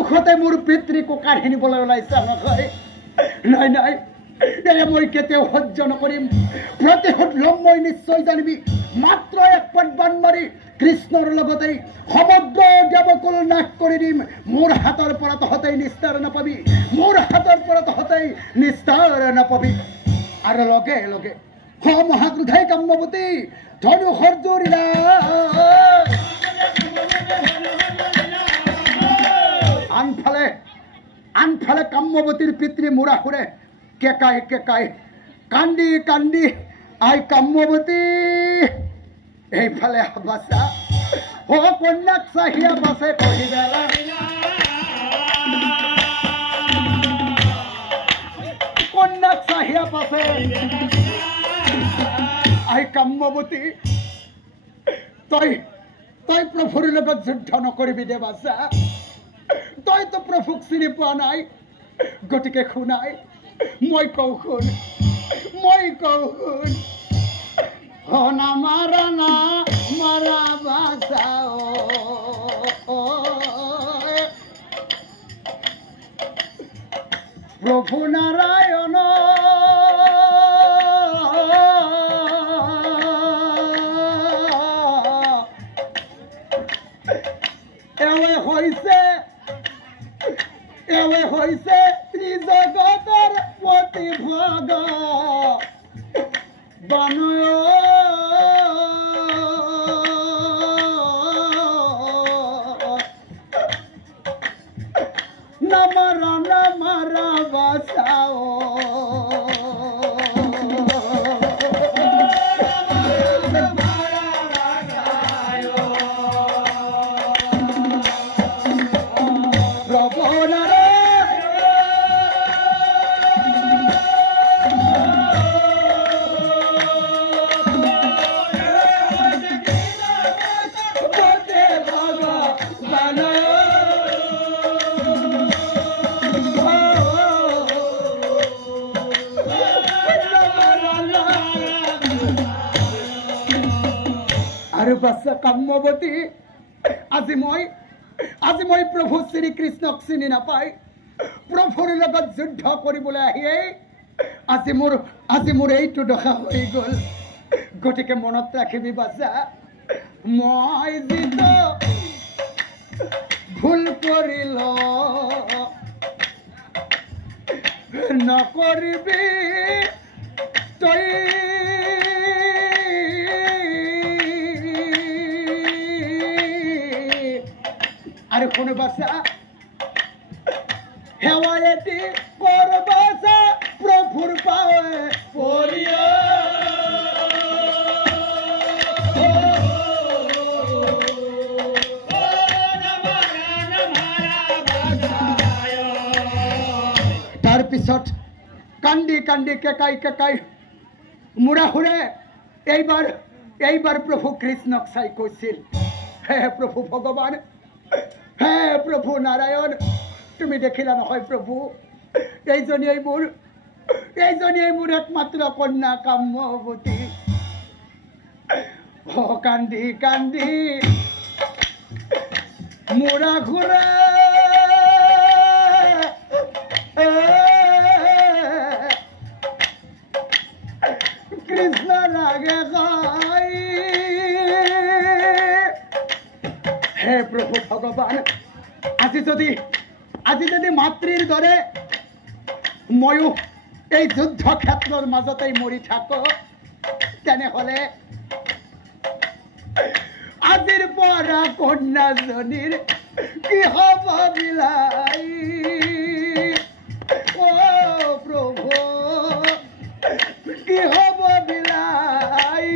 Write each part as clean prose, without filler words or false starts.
দুখতে মোৰ পিতৃকো কাঢ়ি নিবলৈ ওলাইছা নহয়। নাই নাই, এয়া মই কেতিয়াও সহ্য নকৰিম। প্ৰতিশোধ ল'ম মই নিশ্চয়, জানিবি। মাত্ৰ এক পাত বান মাৰি কৃষ্ণৰ লগতেই সমগ্ৰ দেৱকুল নাশ কৰি দিম। মোৰ হাতৰ পৰা তহঁতেই নিস্তাৰ নাপাবি, মোৰ হাতৰ পৰা তহঁতেই নিস্তাৰ নাপাবি। আৰু লগে লগে মহাক্ৰোধাই কাম্যৱতী ধনুষৰ জোৰিলা। আনফালে কাম্যৱতীৰ পিতৃ মুৰাসুৰে কেকাই কেকাই কান্দি কান্দি আই কাম্যৱতী এইফালে বাচা কন্যাক চাহিয়া বাচে কহিবেলা। কন্যাক চাহিয়া বাচে আই কাম্যৱতী, তই প্ৰভুৰ লগত যুদ্ধ নকৰিবি দে বাচা। তইতো প্ৰভুক চিনি পোৱা নাই, গতিকে শুনাই মই কওঁ শুন, মই কওঁ শুন। না মাৰা না মাৰা বাচা প্ৰভু নাৰায়ণ এৱে হৈছে ত্ৰিজগতৰ পতি ভগ বানয়। নামাৰা নামাৰা বাচাও কাম্যৱতী। আজি মই প্ৰভু শ্ৰীকৃষ্ণক চিনি নাপাই প্ৰভুৰ লগত যুদ্ধ কৰিবলৈ আহিয়েই আজি মোৰ এইটো দশা হৈ গ'ল। গতিকে মনত ৰাখিবি বাচা, মই যিটো ভুল কৰিল নকৰিবি তই। আৰু কোনো বাচা হেৱায়েতি কৰ বাচা প্ৰভুৰ পাৱে পৰিয়। তাৰপিছত কান্দি কান্দি কেকাই কেকাই মুৰাসুৰে এইবাৰ প্ৰভু কৃষ্ণক চাই কৈছিল, হে প্ৰভু ভগৱান, হে প্ৰভু নাৰায়ণ, তুমি দেখিলা নহয় প্ৰভু, এইজনীয়ে মোৰ একমাত্ৰ কন্যা কাম্যৱতী। কান্দি কান্দি মুৰাসুৰে কৃষ্ণ লাগে খাই। হে প্ৰভু ভগৱান, আজি যদি মাতৃৰ দৰে ময়ো এই যুদ্ধ ক্ষেত্ৰৰ মাজতেই মৰি থাকো, তেনেহলে আজিৰ পৰা কন্যাজনীৰ কি হব বিলাই। অ প্ৰভু কি হব বিলাই।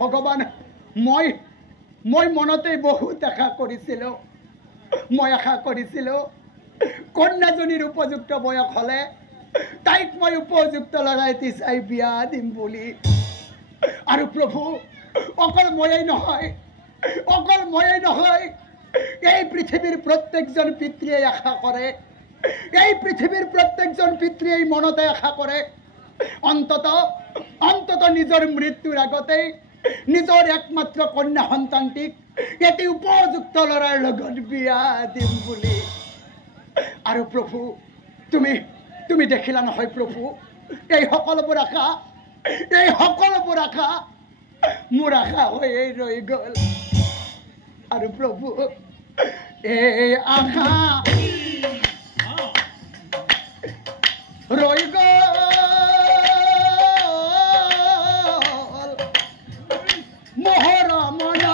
ভগৱান মই মনতে বহুত আশা কৰিছিলোঁ। মই আশা কৰিছিলোঁ কন্যাজনীৰ উপযুক্ত বয়স হ'লে তাইক মই উপযুক্ত ল'ৰা এটি চাই বিয়া দিম বুলি। আৰু প্ৰভু, অকল ময়েই নহয়, এই পৃথিৱীৰ প্ৰত্যেকজন পিতৃয়ে আশা কৰে, এই পৃথিৱীৰ প্ৰত্যেকজন পিতৃয়ে মনতে আশা কৰে অন্তত নিজৰ মৃত্যুৰ আগতেই নিজৰ একমাত্ৰ কন্যা সন্তানটিক এটি উপযুক্ত ল'ৰাৰ লগত বিয়া দিম বুলি। আৰু প্ৰভু, তুমি দেখিলা নহয় প্ৰভু, এই সকলোবোৰ আশা মোৰ আশা হৈয়ে ৰৈ গ'ল। আৰু প্ৰভু, এই আশা ৰৈ গ'ল মোহৰ মনত।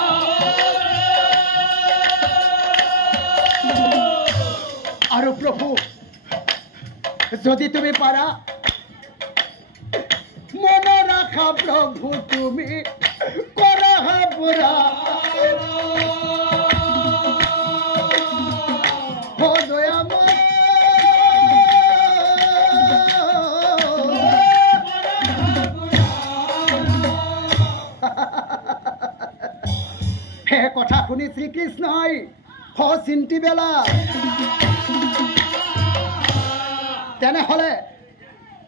আৰু প্ৰভু, যদি তুমি পাৰা মনৰ আশা প্ৰভু তুমি কৰা পুৰা। সেই কথা শুনি শ্ৰীকৃষ্ণই চিন্তি বেলা।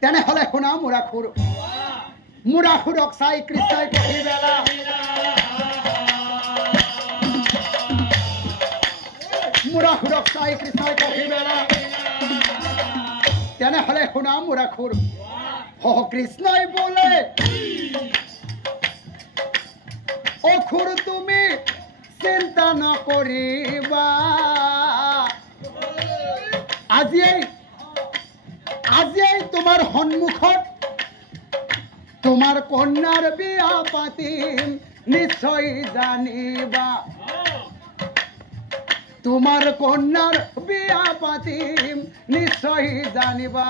তেনেহলে শুনা মুৰাখুৰক চাই কৃষ্ণই কহি বেলা। মুৰাখুৰক চাই কৃষ্ণই কহি বেলা। তেনেহলে শুনা মুৰাখুৰ। কৃষ্ণই বোলে, অখুৰ তুমি চিন্তা নকৰিবা, আজিয়েই তোমাৰ সন্মুখত তোমাৰ কন্যাৰ বিয়া পাতিম নিশ্চয় জানিবা। তোমাৰ কন্যাৰ বিয়া পাতিম নিশ্চয় জানিবা।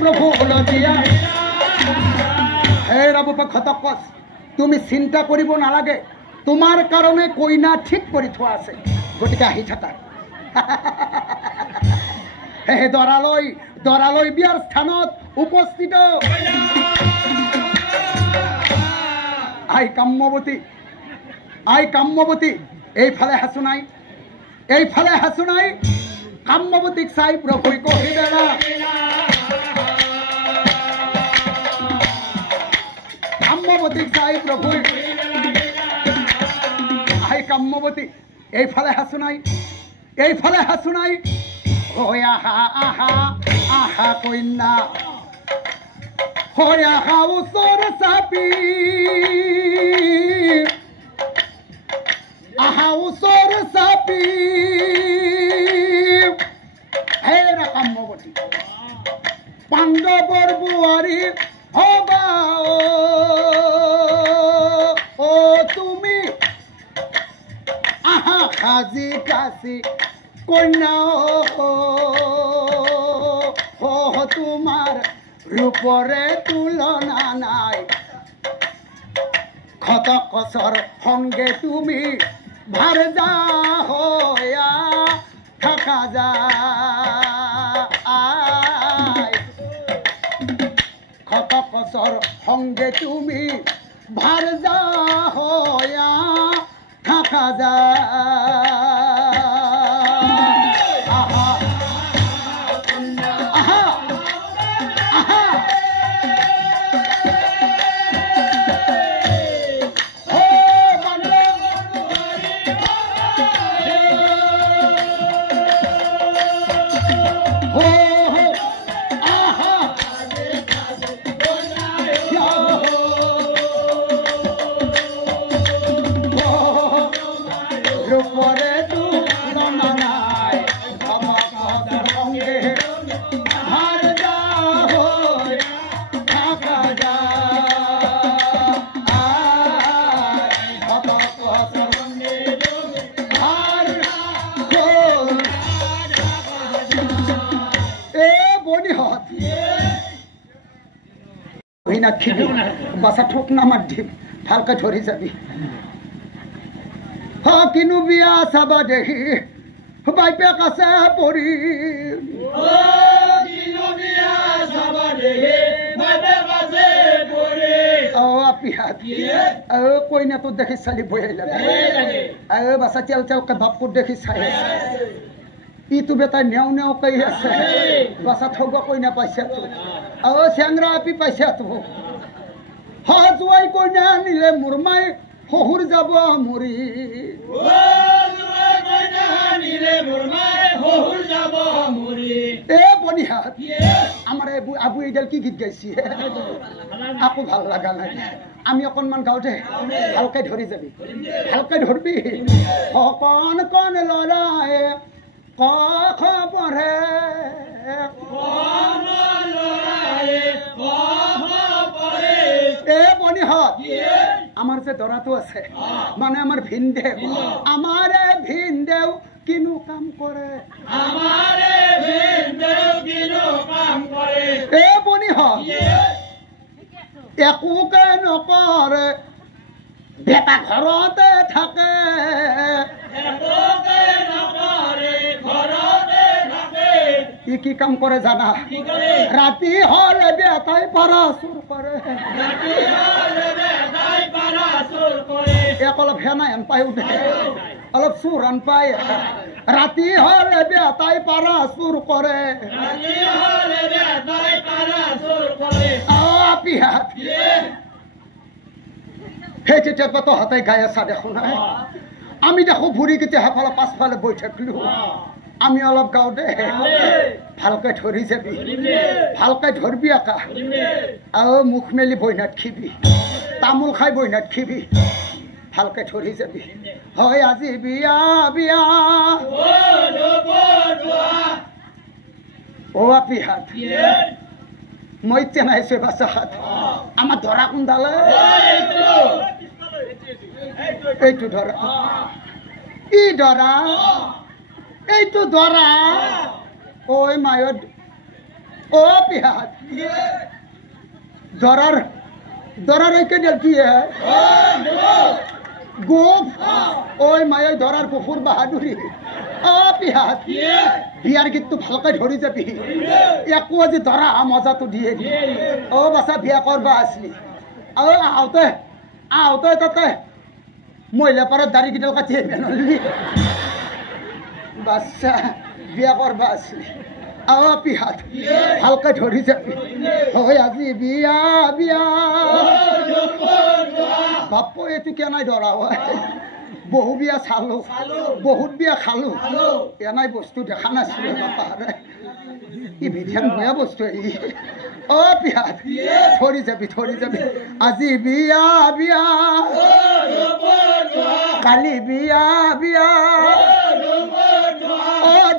প্ৰভু দিয়া হে ৰাবুক ঘটকচ, তুমি চিন্তা কৰিব নালাগে, তোমাৰ কাৰণে কইনা ঠিক কৰি থোৱা আছে, গতিকে আহি থাকা। হে দৰালৈ বিয়াৰ স্থানত উপস্থিত আই কাম্যৱতী এইফালে হাঁচু নাই কাম্যৱতীক চাই প্ৰভুই কহি বেলা। কাম্যৱতীক চাই প্ৰভুই আই কাম্যৱতী এইফালে হাঁচু নাই হৈ আহা কন্যা, হৈ আহা ওচৰ চাপি, হেৰা কাম্যৱতী পাণ্ডৱৰ বোৱাৰী হবা। ও তুমি আহা সাজি কাছি কন্যা, তোমাৰ ৰূপৰে তুলনা নাই, ঘটকচৰ সংগে তুমি ভাৰ যা হয়া থাকা যায়। ঘটকচৰ সংগে তুমি ভাৰ যা হয়া থাকা যায়। রূপরে বনি হত না খিবি বাসা ঠোক না মার ঢিপ হালকা ধরে যাবি হ কিনু বিয়া চাবা দেখি বাইপে কাছে পৰি কইনা তো দেখি চালি বই লাগে বাসা চেল চেলকে বাপপুর দেখি চাই আছে ইটো বেটাই নেও নেও কই আছে বাসা ঠগ কইনা পাইছে তো চেংৰা আপি পাইছে তো হ জোৱাই কইনা নিলে মোৰ মাই শহুৰ যাব মৰি আমার আবু এইডাল কি গীত গাইছি আকো ভাল লাগা নাই আমি অকনমান গাওতে হালকাই ধরি যাবি হালকাই ধরবি কন কন লড়াই ক খবরে এ বনিহত আমার যে দরাটো আছে মানে আমার ভিনদেউ আমার ভিনদেউ কিনো কাম করে আমারে ভিনদেউ কিনো কাম করে এ বনিহত একোকে নকৰে বেটা ঘৰতে থাকে একোকে নকৰে ঘৰতে থাকে ই কি কাম কৰে জানা ৰাতি হলে বেটাই পাৰা চুৰ কৰে ৰাতি হলে বেটাই পাৰা চুৰ কৰে একলপ হেনা এন পাই উঠে অলপ চুৰ আন পাই ৰাতি হলে বেটাই পাৰা চুৰ কৰে ৰাতি হলে বেটাই পাৰা চুৰ কৰে পিহাত সেই তেতিয়া কত হাতে গাই আছা দেখো নাই আমি দেখো ভুৰি কেতিয়া হাফালে পাছফালে বৈ থাকিলো আমি অলপ গাও দে ভালকে ধৰি যাবি ভালকে ধৰবি আকা মুখ মেলি বৈ নাথিবি তামোল খাই বৈ নাথিবি ভালকে ধৰি যাবি হয় আজি বিয়া বিয়া ও পিহাত মই তেনাইছে বাসাত আমার ধরা কোন দালে এইটো ধরা ই ধরা এইটো ধরা ওই মায়দ ও পিহাত ধরার ধরার এইকে দিল কি গোপ ওই মায় ধরার কুকুর বাহাদুরি ও পিহাত বিয়ার গীতটো ভালকে ধৰি যাবি একো আজি ধৰা মজাটো দিয়ে ও বাছা বিয়া কৰবা আসলি আহোঁতে আহোঁতে তাতে মহিলা পাৰত দাড়ি কেইডাল কাটি নললি বাচ্চা বিয়া কৰবা আসলি পিহাত ভালকে ধৰি যাবি হয় আজি বিয়া বিয়া বাপ এইটো কেনাই ধৰা হয় বহু বিয়া চালো বহুত বিয়া খালো এনাই বস্তু দেখা নাছিলো বাপাৰে ই ভিধান বেয়া বস্তু পিহাত ধৰি যাবি আজি বিয়া বিয়া কালি বিয়া বিয়া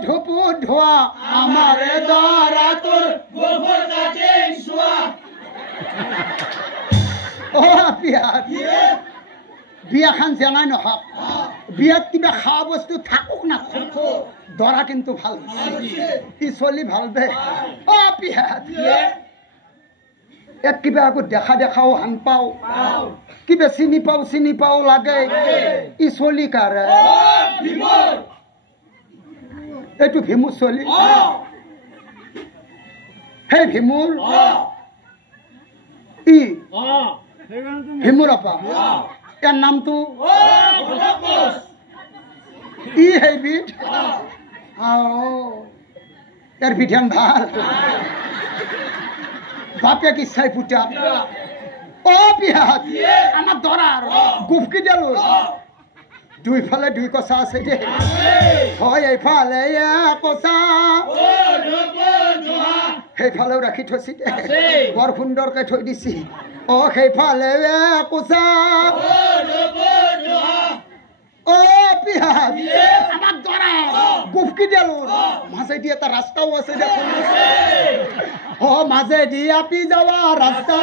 ধুপু ধোৱা আমাৰে দৰা তোৰ গোবৰ কাটে চোৱা পিহাত বিয়াখান জানাই নহক বিয়াত কিবা খাওয়া বস্তু থাকুক না দৰা কিন্তু ভাল ই চলি ভাল দে পিহাত ইয়াত কিবা আকৌ দেখা দেখাও হান পাও কিবা চিনি পাও লাগে ই চলি কাৰে এইটো ভীমুৰ চলি সেই ভীমুৰ ই ভীমুৰ আপা ইয়াৰ নামটো ই সেই বিধ ইয়াৰ বিধান ভাল বাপে কি চাই ফুটা পিহাত আমার দরার গুফকি দিল দুইফালে দুই কষা আছে যে হয় এইফালে কষা সেইফালেও ৰাখি থৈছি বৰ সুন্দৰকে থৈ দিছি সেইফালে কষা পিহাত আমার দরা গুফকি দিল মাঝেদি এটা রাস্তাও আছে দেখুন মাঝেদি আপি যাওয়া রাস্তা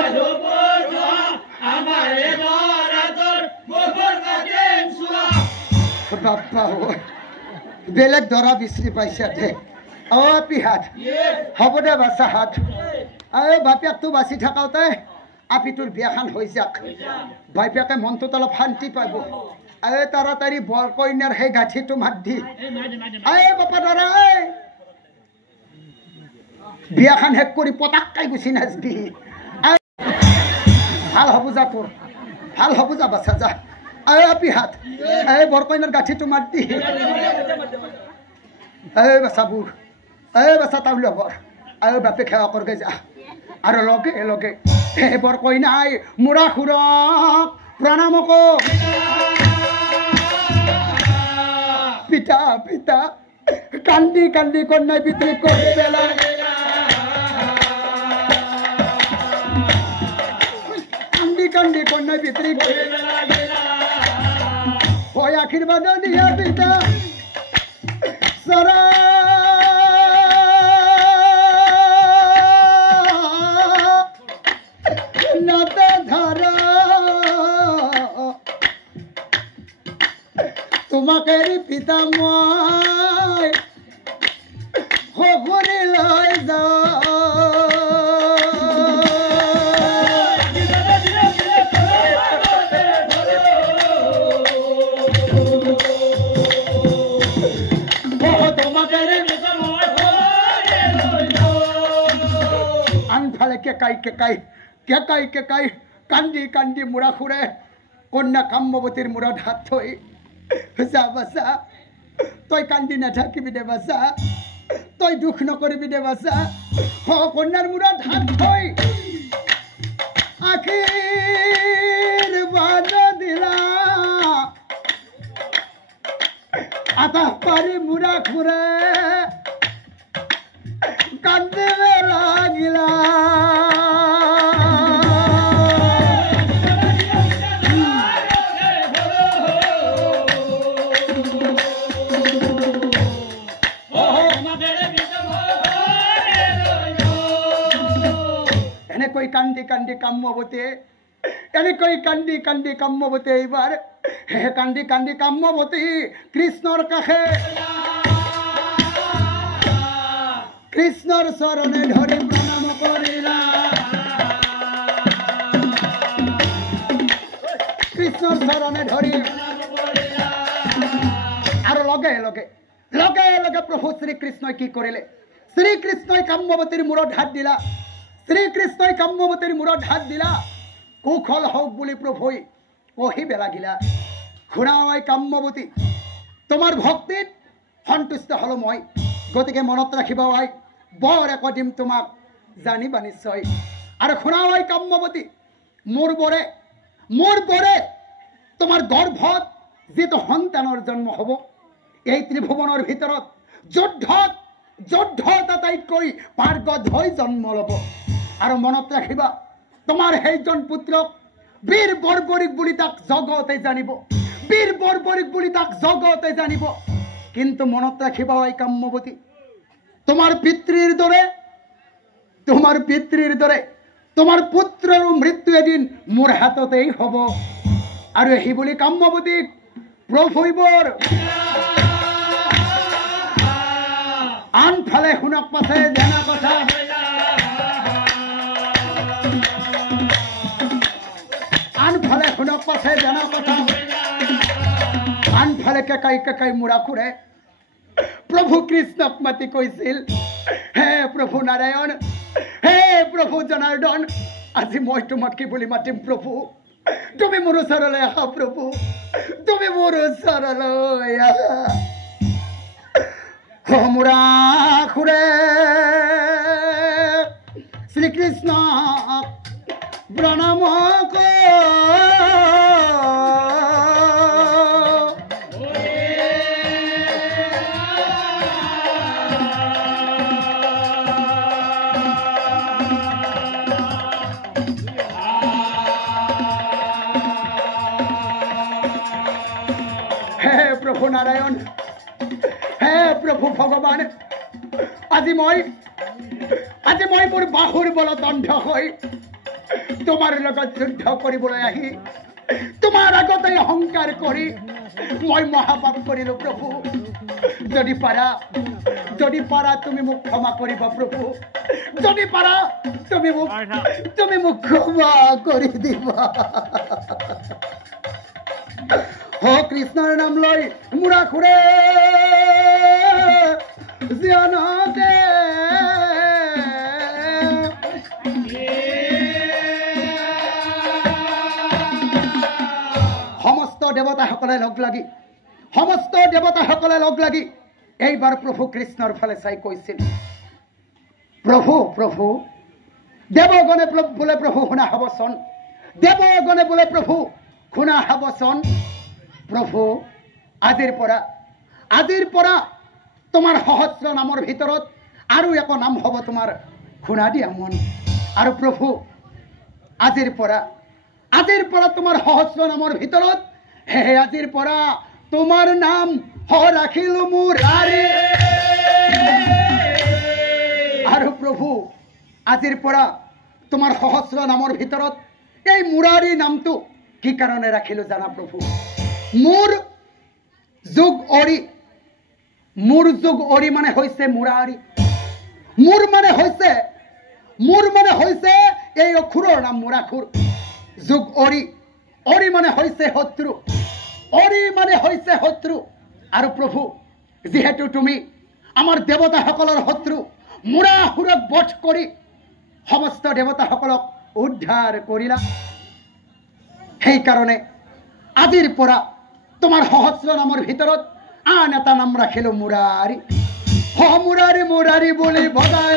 বেলেগ ধৰা বিচাৰি পাইছে পিহাত হ'ব দে বাচ্চাহাত বাপেকটো বাচি থাকোঁতে আপিটোৰ বিয়াখন হৈ যাক বাপেকে মনটোত অলপ শান্তি পাব তাড়াতাড়ি বৰ কইনাৰ সেই গাঁঠিটো মাত দি বাপা দাদা বিয়াখন শেষ কৰি পতাকাই গুচি নাযাবি ভাল হ'ব যা তোৰ ভাল হ'ব যা বাচ্চা যা পিহাত বৰ কইনাৰ গাঁঠিটো মাত দি বাচ্চাবোৰ বাচ্চা তাউলি হ'ব বাপে সেৱা কৰগে যা আৰু লগে লগে বৰ কইনাই মুৰা খুৰক প্ৰণাম কৰ পিতা পিতা কান্দি কান্দি কন্যাই পিতৃ কৰি পেলাই কান্দি কান্দি কন্যাই পিতৃ কৰি হয় আশীৰ্বাদ দিয়া পিতা চৰা নাতে ধৰা তোমাকে পিতা মই সগুৰি লৈ যাওঁ আনফালে কেকাই কেকাই কেকাই কেকাই কান্দি কান্দি মূৰা খুৰে কন্যা কাম্যৱতীৰ মূৰত হাত থৈ যা বাচা তই কান্দি নাথাকিবি দে বাচা তই দুখ নকৰিবি দে বাচা কন্যাৰ মূৰত হাত থৈ আশীৰ্বাদ দিলা আতাহ পাৰি মূৰা খুৰে কান্দিব লাগিলা এনেকৈ কান্দি কান্দি কাম্যৱতী এনেকৈ কান্দি কান্দি কাম্যৱতী এইবাৰ কান্দি কান্দি কাম্যৱতী কৃষ্ণৰ কাষে কৃষ্ণৰ চৰণে ধৰি প্ৰণাম কৰিলা কৃষ্ণৰ চৰণে ধৰি আৰু লগে লগে লগে লগে প্ৰভু শ্ৰীকৃষ্ণই কি কৰিলে শ্ৰীকৃষ্ণই কাম্যৱতীৰ মূৰত হাত দিলা শ্ৰীকৃষ্ণই কাম্যৱতীৰ মূৰত হাত দিলা কুশল হওক বুলি প্ৰভুই কহিব লাগিলা শুনাই কাম্যৱতী তোমাৰ ভক্তিত সন্তুষ্ট হলো মই গতিকে মনত ৰাখিবা আই বৰ একো দিম তোমাক জানিবা নিশ্চয় আৰু শুনাই কাম্যৱতী মোৰ বৰে তোমাৰ গৰ্ভত যিটো সন্তানৰ জন্ম হ'ব এই ত্ৰিভুৱনৰ ভিতৰত যুদ্ধত আটাইতকৈ পাৰ্গত হৈ জন্ম ল'ব আৰু মনত ৰাখিবা তোমাৰ সেইজন পুত্ৰক বীৰ বৰ্বৰিক বুলি তাক জগতে জানিব বীৰ বৰ্বৰিক বুলি তাক জগতে জানিব কিন্তু মনত ৰাখিবা এই কাম্যৱতী তোমাৰ পিতৃৰ দৰে তোমাৰ পুত্ৰৰো মৃত্যু এদিন মোৰ হাততেই হ'ব আৰু এই বুলি কাম্যৱতীক প্ৰভুই বৰ আনফালে শুনক পাছে জানা কথা আনফালে শুনক পাছে জানা কথা আনফালে কেকাই কেকাই মূৰা খুৰে প্ৰভু কৃষ্ণক মাতি কৈছিল হে প্ৰভু নাৰায়ণ হে প্ৰভু জনাৰ্দন আজি মই তোমাক কি বুলি মাতিম প্ৰভু তুমি মোৰ ওচৰলৈ আহা প্ৰভু তুমি মোৰ ওচৰলৈ আহা মূৰা খুৰে শ্ৰীকৃষ্ণক প্ৰণাম হে প্ৰভু নাৰায়ণ হে প্ৰভু ভগৱান আজি মই মোৰ বাহুৰ বলত অন্ধ হৈ তোমাৰ লগত যুদ্ধ কৰিবলৈ আহি তোমাৰ আগতে অহংকাৰ কৰি মই মহাপাপ কৰিলো প্ৰভু যদি পাৰা তুমি মোক ক্ষমা কৰিবা প্ৰভু যদি পাৰা তুমি মোক ক্ষমা কৰি দিবা হ কৃষ্ণৰ নাম লৈ মুৰা খুৰে জিয়নতে সমস্ত দেৱতাসকলে লগ লাগি এইবাৰ প্ৰভু কৃষ্ণৰ ফালে চাই কৈছিল প্ৰভু দেৱগণে বোলে প্ৰভু শুনা হবচোন দেৱগণে বোলে প্ৰভু শুনা হবচোন প্ৰভু আজিৰ পৰা তোমাৰ সহস্ৰ নামৰ ভিতৰত আৰু এক নাম হ'ব তোমাৰ শুনা দিয়া মন আৰু প্ৰভু আজিৰ পৰা তোমাৰ সহস্ৰ নামৰ ভিতৰত হে আজিৰ পৰা তোমাৰ নাম ৰাখিলো মুৰাৰী আৰু প্ৰভু আজিৰ পৰা তোমাৰ সহস্ৰ নামৰ ভিতৰত এই মুৰাৰী নামটো কি কাৰণে ৰাখিলো জানা প্ৰভু মোৰ যোগ অৰি মানে হৈছে মুৰাৰী মোৰ মানে হৈছে এই অখুৰৰ নাম মুৰাখুৰ যোগ অৰি মানে হৈছে শত্ৰু আৰু প্ৰভু যিহেতু তুমি আমাৰ দেৱতাসকলৰ শত্ৰু মুৰাসুৰক বধ কৰি সমস্ত দেৱতাসকলক উদ্ধাৰ কৰিলা সেইকাৰণে আজিৰ পৰা তোমাৰ সহস্ৰ নামৰ ভিতৰত আন এটা নাম ৰাখিলো মুৰাৰী মুৰাৰী বুলি বজাই